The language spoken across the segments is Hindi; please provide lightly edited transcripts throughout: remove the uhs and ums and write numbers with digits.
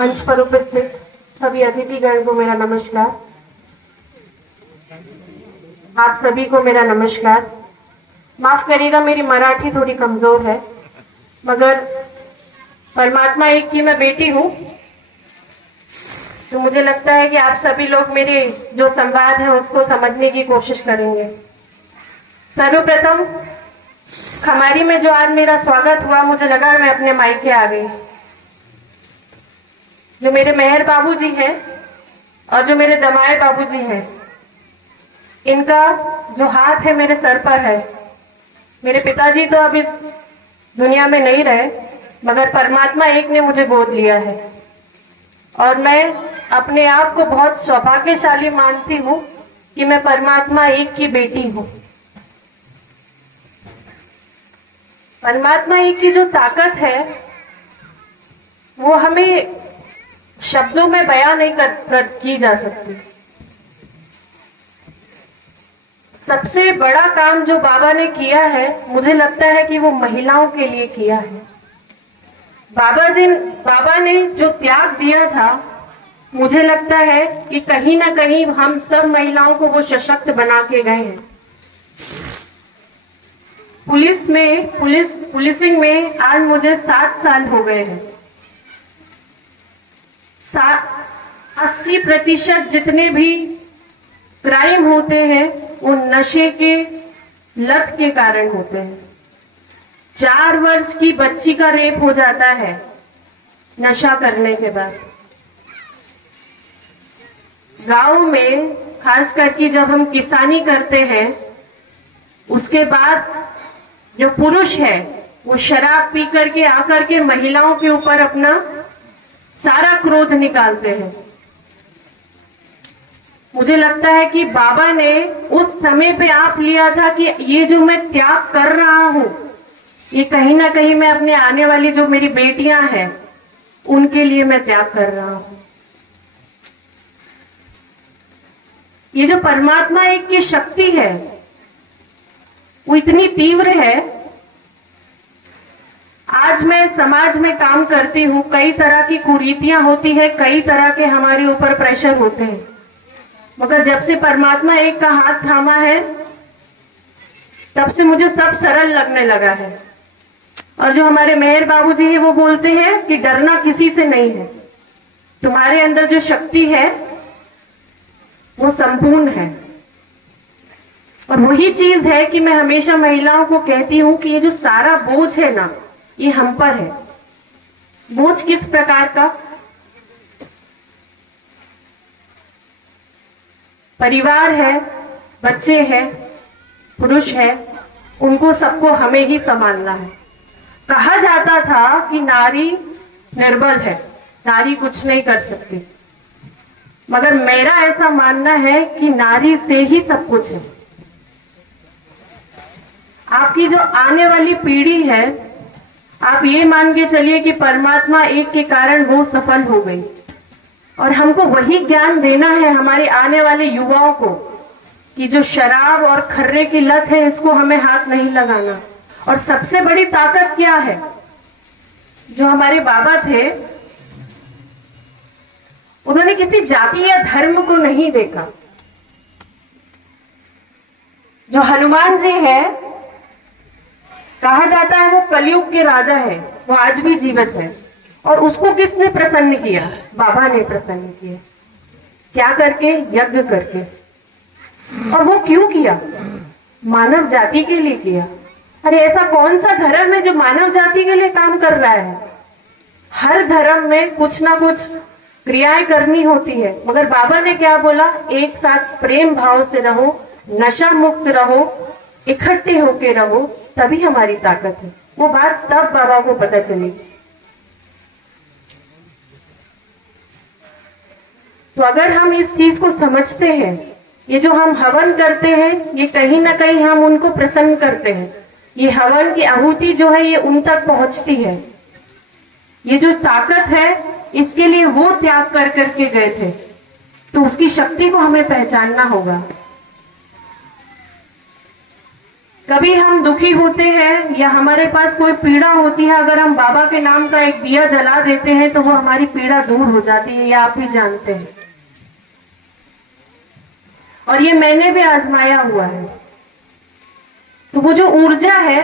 मंच पर उपस्थित सभी अतिथिगण को मेरा नमस्कार। आप सभी को मेरा नमस्कार। माफ करिएगा, मेरी मराठी थोड़ी कमजोर है, मगर परमात्मा एक की मैं बेटी हूँ, तो मुझे लगता है कि आप सभी लोग मेरे जो संवाद है उसको समझने की कोशिश करेंगे। सर्वप्रथम खमारी में जो आज मेरा स्वागत हुआ, मुझे लगा मैं अपने मायके आ गई। जो मेरे मेहर बाबूजी हैं और जो मेरे दमाए बाबूजी हैं, इनका जो हाथ है मेरे सर पर है। मेरे पिताजी तो अब इस दुनिया में नहीं रहे, मगर परमात्मा एक ने मुझे गोद लिया है और मैं अपने आप को बहुत सौभाग्यशाली मानती हूँ कि मैं परमात्मा एक की बेटी हूँ। परमात्मा एक की जो ताकत है वो हमें शब्दों में बयां नहीं की जा सकती। सबसे बड़ा काम जो बाबा ने किया है, मुझे लगता है कि वो महिलाओं के लिए किया है। बाबा ने जो त्याग दिया था, मुझे लगता है कि कहीं ना कहीं हम सब महिलाओं को वो सशक्त बना के गए हैं। पुलिसिंग में आज मुझे 7 साल हो गए हैं। 80% जितने भी क्राइम होते हैं वो नशे के लत के कारण होते हैं। 4 वर्ष की बच्ची का रेप हो जाता है नशा करने के बाद। गांव में खास करके जब हम किसानी करते हैं, उसके बाद जो पुरुष है वो शराब पी करके आकर के महिलाओं के ऊपर अपना सारा क्रोध निकालते हैं। मुझे लगता है कि बाबा ने उस समय पे आप लिया था कि ये जो मैं त्याग कर रहा हूं, ये कहीं ना कहीं मैं अपने आने वाली जो मेरी बेटियां हैं उनके लिए मैं त्याग कर रहा हूं। ये जो परमात्मा एक की शक्ति है वो इतनी तीव्र है। आज मैं समाज में काम करती हूँ, कई तरह की कुरीतियां होती है, कई तरह के हमारे ऊपर प्रेशर होते हैं, मगर जब से परमात्मा एक का हाथ थामा है तब से मुझे सब सरल लगने लगा है। और जो हमारे मेहर बाबूजी हैं वो बोलते हैं कि डरना किसी से नहीं है, तुम्हारे अंदर जो शक्ति है वो संपूर्ण है। और वही चीज है कि मैं हमेशा महिलाओं को कहती हूं कि ये जो सारा बोझ है ना, ये हम पर है। बोझ किस प्रकार का? परिवार है, बच्चे हैं, पुरुष है, उनको सबको हमें ही संभालना है। कहा जाता था कि नारी निर्बल है, नारी कुछ नहीं कर सकती, मगर मेरा ऐसा मानना है कि नारी से ही सब कुछ है। आपकी जो आने वाली पीढ़ी है, आप ये मान के चलिए कि परमात्मा एक के कारण वो सफल हो गई, और हमको वही ज्ञान देना है हमारे आने वाले युवाओं को कि जो शराब और खर्रे की लत है इसको हमें हाथ नहीं लगाना। और सबसे बड़ी ताकत क्या है? जो हमारे बाबा थे उन्होंने किसी जाति या धर्म को नहीं देखा। जो हनुमान जी है, कहा जाता है वो कलयुग के राजा है, वो आज भी जीवित है। और उसको किसने प्रसन्न किया? बाबा ने प्रसन्न किया। क्या करके? यज्ञ करके। और वो क्यों किया? मानव जाति के लिए किया। अरे ऐसा कौन सा धर्म है जो मानव जाति के लिए काम कर रहा है? हर धर्म में कुछ ना कुछ क्रियाएं करनी होती है, मगर बाबा ने क्या बोला? एक साथ प्रेम भाव से रहो, नशा मुक्त रहो, इकट्ठे होके रहो, तभी हमारी ताकत है। वो बात तब बाबा को पता चली। तो अगर हम इस चीज को समझते हैं, ये जो हम हवन करते हैं, ये कहीं ना कहीं हम उनको प्रसन्न करते हैं। ये हवन की आहुति जो है ये उन तक पहुंचती है। ये जो ताकत है इसके लिए वो त्याग कर करके गए थे, तो उसकी शक्ति को हमें पहचानना होगा। कभी हम दुखी होते हैं या हमारे पास कोई पीड़ा होती है, अगर हम बाबा के नाम का एक दिया जला देते हैं तो वो हमारी पीड़ा दूर हो जाती है, ये आप भी जानते हैं। और ये मैंने भी आजमाया हुआ है। तो वो जो ऊर्जा है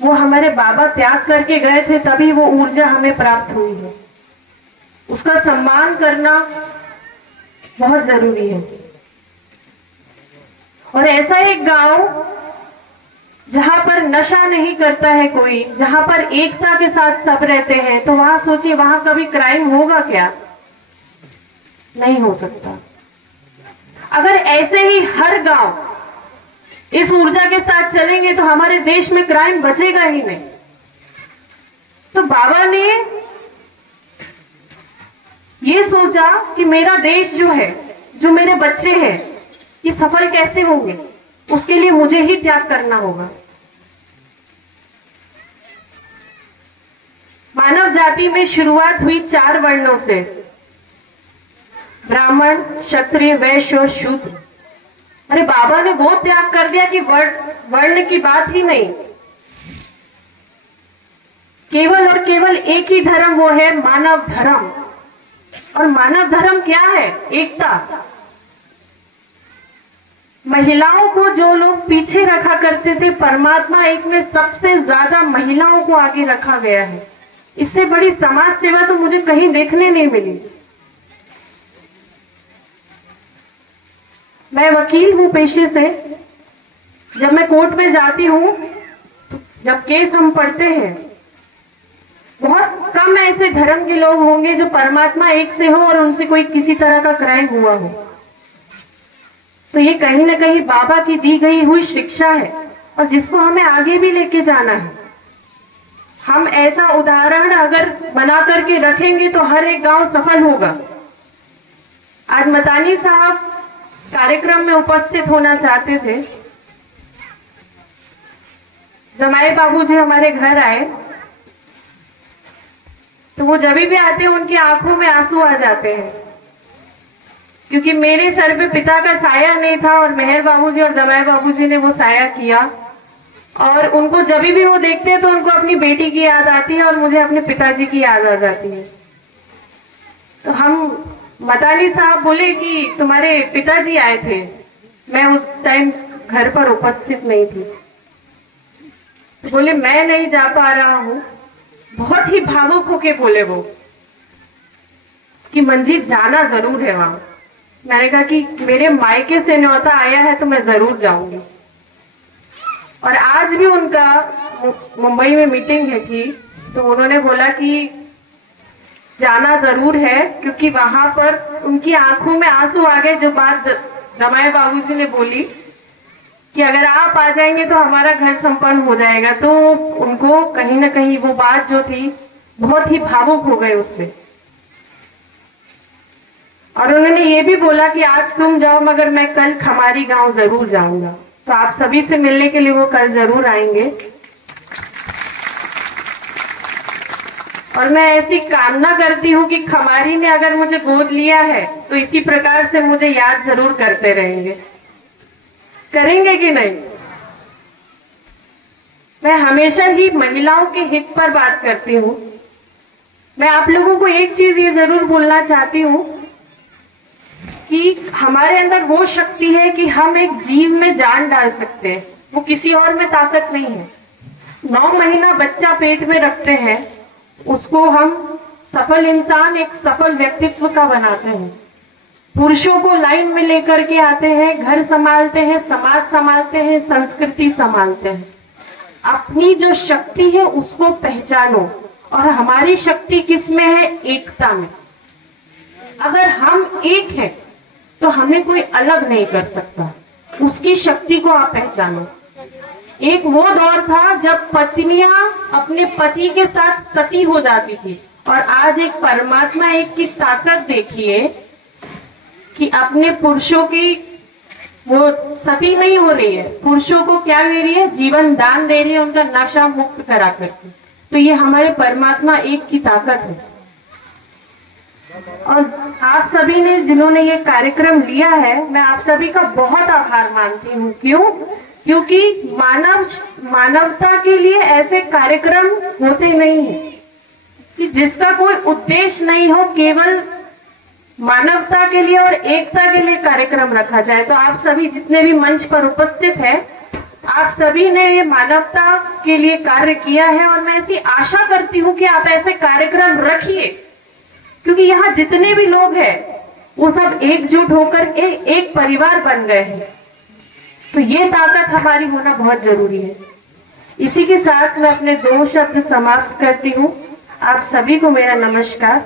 वो हमारे बाबा त्याग करके गए थे, तभी वो ऊर्जा हमें प्राप्त हुई है। उसका सम्मान करना बहुत जरूरी है। और ऐसा एक गांव जहां पर नशा नहीं करता है कोई, जहां पर एकता के साथ सब रहते हैं, तो वहां सोचिए वहां कभी क्राइम होगा क्या? नहीं हो सकता। अगर ऐसे ही हर गांव इस ऊर्जा के साथ चलेंगे तो हमारे देश में क्राइम बचेगा ही नहीं। तो बाबा ने ये सोचा कि मेरा देश जो है, जो मेरे बच्चे हैं, ये सफल कैसे होंगे, उसके लिए मुझे ही त्याग करना होगा। मानव जाति में शुरुआत हुई 4 वर्णों से, ब्राह्मण, क्षत्रिय, वैश्य और शूद्र। अरे बाबा ने वो त्याग कर दिया कि वर्ण की बात ही नहीं, केवल और केवल एक ही धर्म, वो है मानव धर्म। और मानव धर्म क्या है? एकता। महिलाओं को जो लोग पीछे रखा करते थे, परमात्मा एक में सबसे ज्यादा महिलाओं को आगे रखा गया है। इससे बड़ी समाज सेवा तो मुझे कहीं देखने नहीं मिली। मैं वकील हूं पेशे से। जब मैं कोर्ट में जाती हूं, जब केस हम पढ़ते हैं, बहुत कम ऐसे धर्म के लोग होंगे जो परमात्मा एक से हो और उनसे कोई किसी तरह का क्राइम हुआ हो। तो ये कहीं ना कहीं बाबा की दी गई हुई शिक्षा है और जिसको हमें आगे भी लेके जाना है। हम ऐसा उदाहरण अगर बना करके रखेंगे तो हर एक गांव सफल होगा। आज मतानी साहब कार्यक्रम में उपस्थित होना चाहते थे। जमाई बाबूजी हमारे घर आए, तो वो जब भी आते हैं उनकी आंखों में आंसू आ जाते हैं, क्योंकि मेरे सर पे पिता का साया नहीं था और मेहर बाबूजी और जमाई बाबूजी ने वो साया किया। और उनको जब भी वो देखते हैं तो उनको अपनी बेटी की याद आती है और मुझे अपने पिताजी की याद आ जाती है। तो हम मतानी साहब बोले कि तुम्हारे पिताजी आए थे। मैं उस टाइम घर पर उपस्थित नहीं थी। तो बोले मैं नहीं जा पा रहा हूं। बहुत ही भावुक होके बोले वो कि मंजीत जाना जरूर है वहां। मैंने कहा कि मेरे मायके से न्योता आया है तो मैं जरूर जाऊंगी। और आज भी उनका मुंबई में मीटिंग है कि, तो उन्होंने बोला कि जाना जरूर है, क्योंकि वहां पर उनकी आंखों में आंसू आ गए। जो बात जमाई बाबूजी ने बोली कि अगर आप आ जाएंगे तो हमारा घर संपन्न हो जाएगा, तो उनको कहीं ना कहीं वो बात जो थी बहुत ही भावुक हो गए उससे। और उन्होंने ये भी बोला कि आज तुम जाओ मगर मैं कल खमारी गांव जरूर जाऊंगा। तो आप सभी से मिलने के लिए वो कल जरूर आएंगे। और मैं ऐसी कामना करती हूँ कि खमारी ने अगर मुझे गोद लिया है तो इसी प्रकार से मुझे याद जरूर करते रहेंगे। करेंगे कि नहीं? मैं हमेशा ही महिलाओं के हित पर बात करती हूँ। मैं आप लोगों को एक चीज ये जरूर बोलना चाहती हूँ कि हमारे अंदर वो शक्ति है कि हम एक जीव में जान डाल सकते हैं। वो किसी और में ताकत नहीं है। 9 महीना बच्चा पेट में रखते हैं, उसको हम सफल इंसान, एक सफल व्यक्तित्व का बनाते हैं। पुरुषों को लाइन में लेकर के आते हैं, घर संभालते हैं, समाज संभालते हैं, संस्कृति संभालते हैं। अपनी जो शक्ति है उसको पहचानो। और हमारी शक्ति किसमें है? एकता में। अगर हम एक हैं तो हमें कोई अलग नहीं कर सकता। उसकी शक्ति को आप पहचानो। एक वो दौर था जब पत्नियां अपने पति के साथ सती हो जाती थी, और आज एक परमात्मा एक की ताकत देखिए कि अपने पुरुषों की वो सती नहीं हो रही है, पुरुषों को क्या दे रही है? जीवन दान दे रही है, उनका नशा मुक्त करा करके। तो ये हमारे परमात्मा एक की ताकत है। और आप सभी ने जिन्होंने ये कार्यक्रम लिया है, मैं आप सभी का बहुत आभार मानती हूँ। क्यों? क्योंकि मानवता के लिए ऐसे कार्यक्रम होते नहीं है कि जिसका कोई उद्देश्य नहीं हो, केवल मानवता के लिए और एकता के लिए कार्यक्रम रखा जाए। तो आप सभी जितने भी मंच पर उपस्थित हैं, आप सभी ने ये मानवता के लिए कार्य किया है और मैं ऐसी आशा करती हूँ कि आप ऐसे कार्यक्रम रखिए, क्योंकि यहाँ जितने भी लोग हैं वो सब एकजुट होकर एक परिवार बन गए हैं। तो ये ताकत हमारी होना बहुत जरूरी है। इसी के साथ मैं अपने 2 शब्द समाप्त करती हूँ। आप सभी को मेरा नमस्कार।